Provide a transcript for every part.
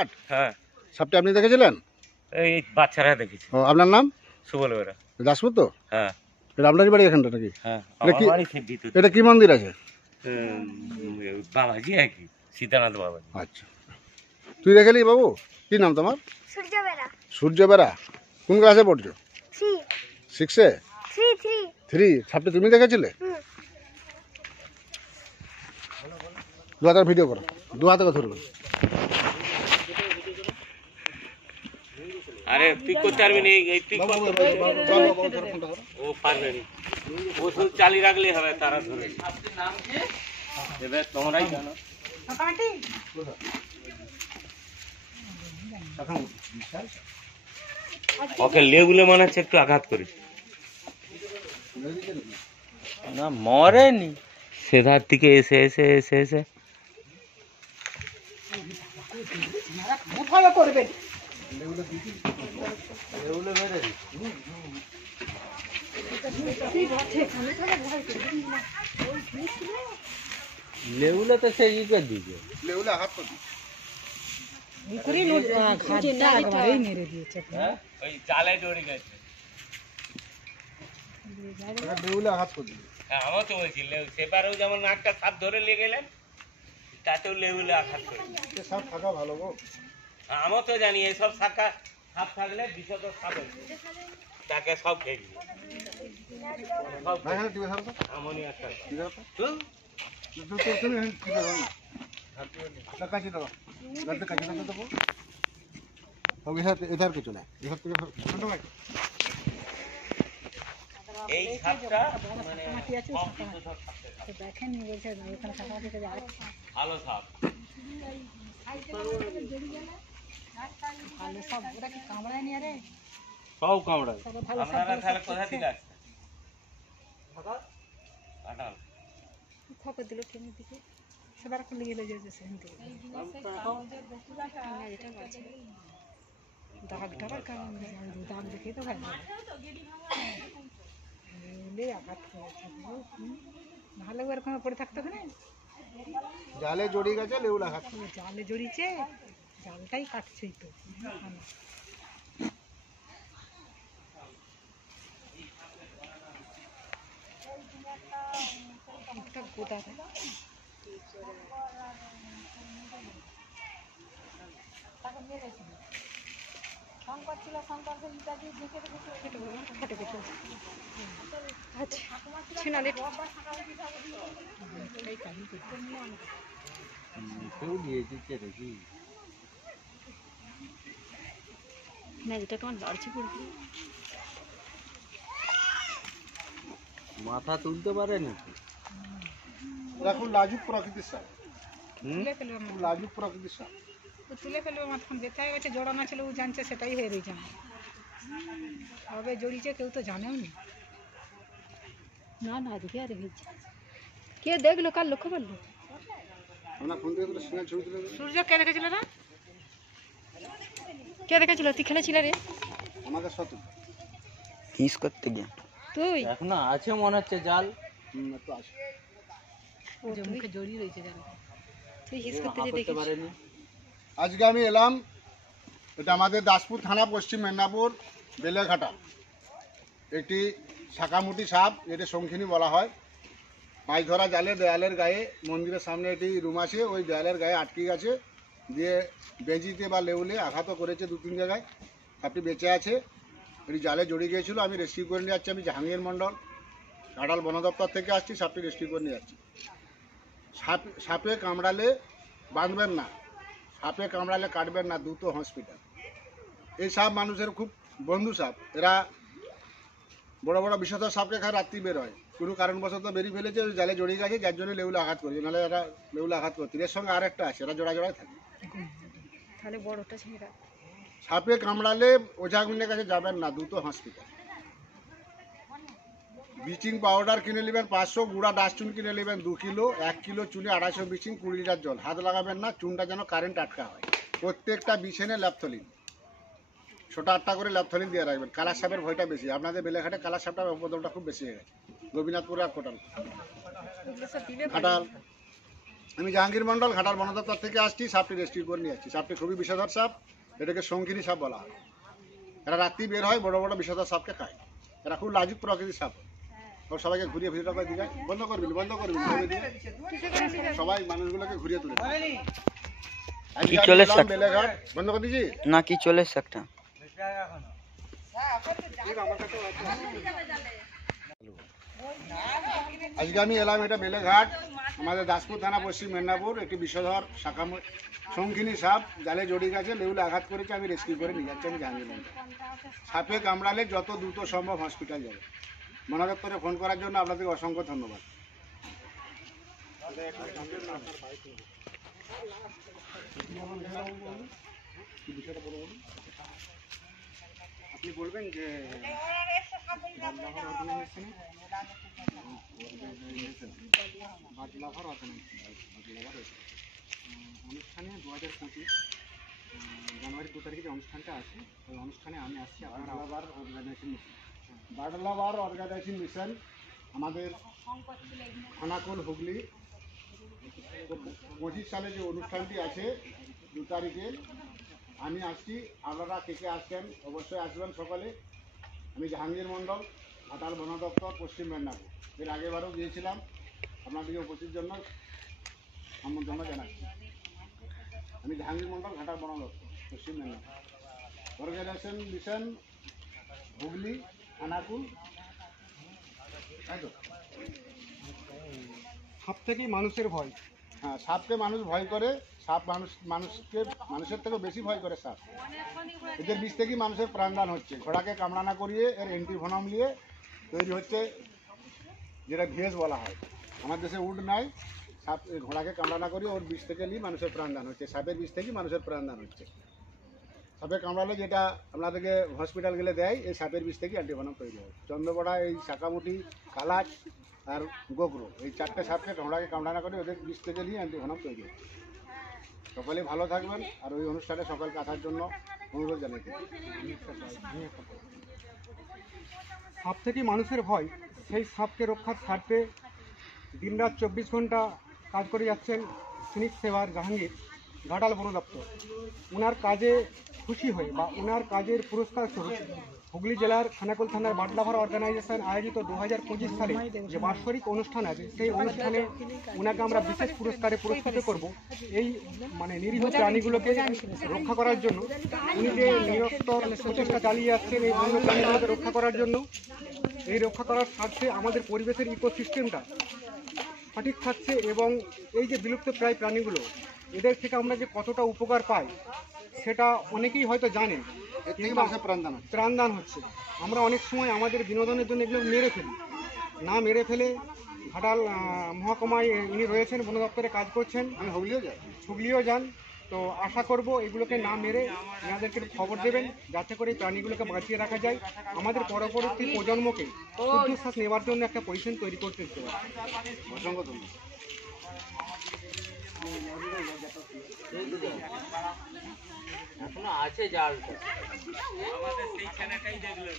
আট হ্যাঁ, সাপটা আপনি দেখেছিলেন? এই বাচ্চারা দেখেছি। ও, আপনার নাম? সুবল বেরা। দাসপুর তো? হ্যাঁ এটা আপনারই বাড়ি এখানটা নাকি? হ্যাঁ, এটা আমার কি? বাড়ি সে ভিতরে। এটা কি মন্দির আছে? বাবাজি আর কি, সীতানাথ বাবাজি। আচ্ছা, তুই দেখেলি বাবু? কি নাম তোমার? সূর্য বেড়া। সূর্য বেরা। কোন ক্লাসে পড়ছো? 3 6-এ? 3 3। সাপটা তুমি দেখেছিলে? দু হাতের ভিডিও করো, দু হাতে কথা ধরবে। আরে তুই করতে পারবি না, এই তুই ও পারবে না, ও শুধু চালিয়ে রাখলেই হবে, তারা ধরে। এবার তোমরাই জানো। ওকে লেগুলে মনে হচ্ছে একটু আঘাত করিস না, মরেনি। সেধার থেকে এসে এসে এসে এসে লেগুলে তো সে ই করে দিয়েছে, লেউলে আঘাত করবি। ওই জালে জড়ে গেছে। লেউলে আঘাত করবি। হ্যাঁ, আমার তো বলছি সেবারেও যেমন একটা সাপ ধরে নিয়ে গেলেন, তাতেও লেগুলে আঘাত করে। সাপ থাকা ভালো গো। আমার তো জানি এইসব শাখা সাপ থাকলে বিশদ সাপ তাকে সব খেয়ে দিবে। সব না এখানে টিভি থাকতো, এমনই একটা টিভি থাকতো। তো তুমি এখানে টিভি ধরো না। কাছে দাও, গাড়িতে কাছে দাও দেবো। তবে এধার কিছু না, এধার থেকে ছোটো ভাই। এই সাপটা মানে সব কিছু সব থাকতে দেখেননি বলছে ওখানে সাপা থেকে যায়। ভালো সাপ। ভালো সব ওটা কি কামড়ায় নি রে? সব কামড়ায়। তবে ভালো সব আপনারা তাহলে কোথা থেকে আসছেন? কাঁঠাল। খবর দিল ট্রেনের দিকে সবার কোন গেলে যে সেখান থেকে এটা আছে দাগ টাকার কারণ দাগ দেখে তো ভাই আঘাত করেছে ভালো এরকম পড়ে থাকতো না, জালে জড়িয়ে গেছে, লেউলে আঘাত। জালে জড়িয়েছে, জালটাই কাটছেই তো। একটা গোদা না যেটা তোমার লড়ছে পড়বে মাথা তুলতে পারেনি। এখন লাজুক প্রকৃতির সাপ, তুলে ফেলবে খুব লাজুক প্রকৃতির সাপ। তুলে ফেলবে মাথাখান ব্যথা হয়ে গেছে, জড়ানো ছিল ও জানছে, সেটাই হয়ে রয়েছে। কবে জড়িয়েছে কেউ তো জানেও নি। না না দেখে আর হয়েছে কে দেখলো, কার লক্ষ্য করলো? আমরা ফোন থেকে সিঙ্গেল ছবি তুলে দেবো। সূর্য কে দেখেছিল না? কে দেখেছিল? তুই খেলেছিল রে? আমাদের সাথে হিস করতে গিয়ে তুই এখনো আছে মনে হচ্ছে জাল। একটু আসে। মুখে জড়িয়ে রয়েছে জাল, তুই হিস করতে যে করতে দেখিস। পারেনি। আজকে আমি এলাম, এটা আমাদের দাসপুর থানা, পশ্চিম মেদিনীপুর, বেলেঘাটা। একটি শাকামুটি সাপ, এটা শঙ্খিনী বলা হয়। মাছ ধরা জালে দেয়ালের গায়ে, মন্দিরের সামনে একটি রুম আছে, ওই দেয়ালের গায়ে আটকে গেছে, দিয়ে বেজিতে বা লেউলে আঘাতও করেছে 2-3 জায়গায়। সাপটি বেঁচে আছে, এটি জালে জড়িয়ে গিয়েছিল। আমি রেস্কিউ করে নিয়ে যাচ্ছি। আমি জাহাঙ্গীর মণ্ডল, ঘাটাল বন দপ্তর থেকে আসছি। সাপটি রেস্কিউ করে নিয়ে যাচ্ছি। সাপে কামড়ালে বাঁধবেন না, সাপে কামড়ালে কাটবেন না, দ্রুত হসপিটাল। এই সাপ মানুষের খুব বন্ধু সাপ। এরা বড় বড় বিষধর সাপকে খায়, রাত্রি বের হয়। কোনো কারণবশত বেরিয়ে ফেলেছে, ওই জালে জড়িয়ে গেছে, যার জন্য লেউলে আঘাত করেছে। নাহলে এরা লেউলে আঘাত করতে, এর সঙ্গে আরেকটা আছে, এরা জোড়া জোড়ায় থাকে। তাহলে বড়টা ছেড়ে রাখ। সাপে কামড়ালে ওঝাগুনের কাছে যাবেন না, দ্রুত হসপিটাল। ব্লিচিং পাউডার কিনে নেবেন 500, গুঁড়া ডাস্টচুন কিনে নেবেন 2 কিলো, 1 কিলো চুনে 250 ব্লিচিং, 20 লিটার জল। হাত লাগাবেন না, চুনটা যেন কারেন্ট আটকা হয়। প্রত্যেকটা বিছানে ল্যাপথলিন, ছোটো 8টা করে ল্যাপথলিন দিয়ে রাখবেন। কালার সাপের ভয়টা বেশি, আপনাদের বেলেঘাটে কালার সাপটা উপদ্রবটা খুব বেশি হয়ে গেছে। গোপীনাথপুরে আর কোটাল, ঘাটাল আমি জাহাঙ্গীর মন্ডল ঘাটাল বন দপ্তর থেকে আসছি। সাপটি রেস্কিউ করে নিয়ে আসছি। সাপটি খুবই বিষধর সাপ, এটাকে শঙ্খিনী সাপ বলা হয়। এরা রাত্রি বের হয়, বড় বড় বিষধর সাপকে খায়। এরা খুব লাজুক প্রকৃতির সাপ। ওর সবাইকে ঘুরিয়ে ভিডিওটা করে দিকে বন্ধ করবি সবাই মানুষগুলোকে ঘুরিয়ে তুলে কি চলে স্যার? বেলেঘাট বন্ধ করে দিয়েছি না কি চলে একটা আজকে আমি এলাম এটা বেলেঘাট, আমাদের দাসপুর থানা, পশ্চিম মেদিনীপুর। একটি বিষধর শাখা শঙ্খিনী সাপ জালে জড়িয়ে গেছে, লেউলে আঘাত করেছে। আমি রেস্কিউ করে নিয়ে যাচ্ছি। আমি জাহাঙ্গীর মন্ডল। সাপে কামড়ালে যত দ্রুত সম্ভব হসপিটাল যাবে। বন দপ্তরে ফোন করার জন্য আপনাদেরকে অসংখ্য ধন্যবাদ। আপনি বলবেন যে অনুষ্ঠানে 2025 জানুয়ারি 2 তারিখে যে অনুষ্ঠানটা আছে, ওই অনুষ্ঠানে আমি আসছি। বার্ডলাভার অর্গানাইজেশন মিশন আমাদের খানাকুল হুগলি 25 সালে যে অনুষ্ঠানটি আছে 2 তারিখে আমি আসছি। আপনারা কে কে আসছেন অবশ্যই আসবেন সকালে। আমি জাহাঙ্গীর মন্ডল, ঘাটাল বন দপ্তর, পশ্চিম মেদিনীপুর। এর আগেবারও গিয়েছিলাম। আপনাদেরকে উপস্থিত জন্য আমন্ত্রণ জানাচ্ছি। আমি জাহাঙ্গীর মন্ডল, ঘাটাল বন দপ্তর, পশ্চিম মেদিনীপুর। Organisation mission Hooghly Khanakul. তাই তো? সাপ থেকেই মানুষের ভয়। হ্যাঁ, সাপকে মানুষ ভয় করে। সাপ মানুষের থেকেও বেশি ভয় করে সাপ। এদের বিষ থেকেই মানুষের প্রাণদান হচ্ছে। ঘোড়াকে কামড়ানা করিয়ে এর অ্যান্টিভেনম নিয়ে তৈরি হচ্ছে, যেটা ভিএস বলা হয়। আমার দেশে উড নাই। সাপ ঘোড়াকে কামড়ানা করিয়ে ওর বিষ থেকে নিয়ে মানুষের প্রাণদান হচ্ছে। সাপের বিষ থেকেই মানুষের প্রাণদান হচ্ছে। সাপে কামড়ালে যেটা আপনাদেরকে হসপিটাল গেলে দেয়, এই সাপের বিষ থেকে অ্যান্টিভেনম তৈরি হয়। চন্দ্রপড়া, এই শাকামুটি, কালাচ আর গোগরো, এই 4টে সাপকে ঘোড়াকে কামড়ানা করে ওদের বিষ থেকে নিয়ে অ্যান্টিভেনম তৈরি হয়। সকলে ভালো থাকবেন। আর ওই অনুষ্ঠানে সকালকে আসার জন্য অনুরোধ জানাচ্ছি। সাপ থেকেই মানুষের ভয়, সেই সাপকে রক্ষার স্বার্থে দিনরাত 24 ঘন্টা কাজ করে যাচ্ছেন সিনিক সেবার জাহাঙ্গীর, ঘাটাল বন দপ্তর। ওনার কাজে খুশি হয়ে বা ওনার কাজের পুরস্কার স্বরূপ হুগলি জেলার খানাকুল থানার বার্ডলাভার অর্গানাইজেশন আয়োজিত 2025 সালে যে বাৎসরিক অনুষ্ঠান আছে, সেই অনুষ্ঠানে ওনাকে আমরা বিশেষ পুরস্কারে পুরস্কৃত করব। এই নিরীহ প্রাণীগুলোকে রক্ষা করার জন্য উনি যে নিরন্তর প্রচেষ্টা চালিয়ে যাচ্ছেন এই বন্য প্রাণীগুলোকে রক্ষা করার জন্য। এই রক্ষা করার স্বার্থে আমাদের পরিবেশের ইকোসিস্টেমটা সঠিক থাকছে এবং এই যে বিলুপ্ত প্রায় প্রাণীগুলো, এদের থেকে আমরা যে কতটা উপকার পাই সেটা অনেকেই হয়তো জানেন। প্রাণদান হচ্ছে। আমরা অনেক সময় আমাদের বিনোদনের জন্য এগুলো মেরে ফেলি। না মেরে ফেলে ঘাটাল মহকুমায় ইনি রয়েছেন, বন দপ্তরে কাজ করছেন। আমি হুগলিও যান। তো আশা করব এগুলোকে না মেরে এনাদেরকে খবর দেবেন, যাতে করে এই প্রাণীগুলোকে বাঁচিয়ে রাখা যায়। আমাদের পরবর্তী প্রজন্মকে শুদ্ধশ্বাস নেওয়ার জন্য একটা পজিশন তৈরি করতে দিতে পারে। অসংখ্য ধন্যবাদ। এখনো আছে জালটা আমাদের সেইখানেটাই দেখলেন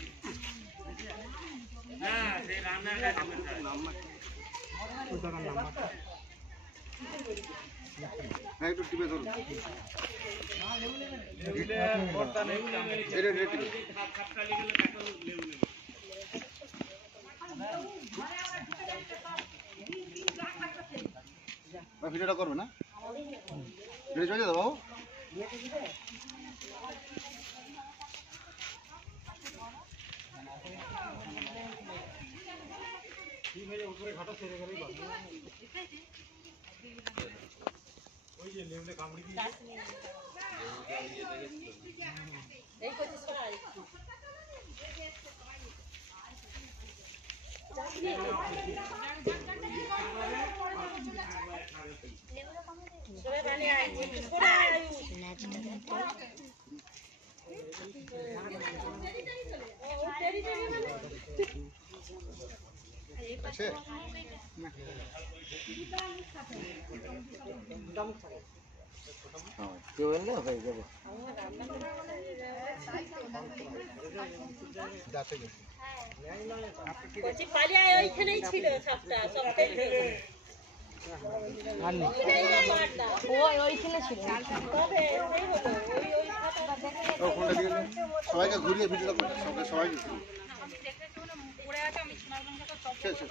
না, সেই রান্নার কাছে হ্যাঁ, একটু টিপে ধরুন। ভিডিওটা করবে না? ভিডিও চলে যাবে বাবু। আছে কেউ এলে হয়ে যাবে। পালিয়ে ওইখানেই ছিল সাপটা, সব ফোনটা দিয়ে দিন। সবাইকে ঘুরিয়ে ভিডিও করে সবাইকে ঠিক আছে।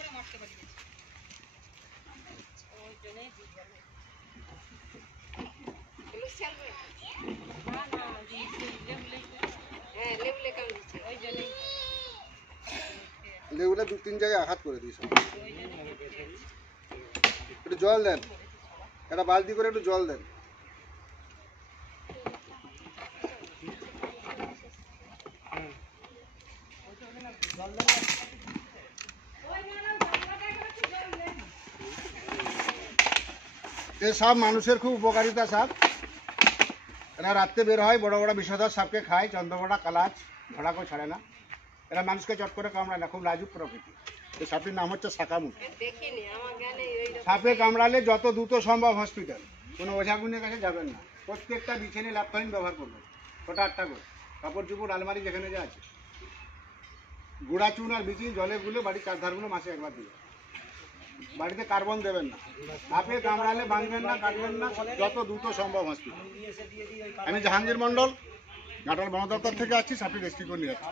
লেবুটা 2-3 জায়গায় আঘাত করে দিয়েছে। একটু জল দেন, একটা বালতি করে একটু জল দেন। এই সাপ মানুষের খুব উপকারিতা সাপ। এরা রাত্রে বের হয়, বড় বড় বিষধর সাপকে খায়, চন্দ্রবড়া, কালাচ, ধড়াকো ছাড়ে না। এরা মানুষকে চট করে কামড়ায় না, খুব লাজুক প্রকৃতি। এই সাপটির নাম হচ্ছে শাকামুটি। সাপে কামড়ালে যত দ্রুত সম্ভব হসপিটাল, কোনো ওঝাগুনের কাছে যাবেন না। প্রত্যেকটা বিছানে ল্যাপথলিন ব্যবহার করবেন, 6টা করে কাপড় চুপড় আলমারি যেখানে যা আছে। গুঁড়া চুন আর বিচি জলে গুলে বাড়ির 4 ধারগুলো মাসে একবার দিবেন। বাড়িতে কার্বন দেবেন না। সাপে কামড়ালে বাঁধবেন না, কাটবেন না, যত দ্রুত সম্ভব হসপিটাল। আমি জাহাঙ্গীর মন্ডল, ঘাটাল বন দপ্তর থেকে আসছি, সাপটি রেস্কিউ করে নিয়ে যাচ্ছি।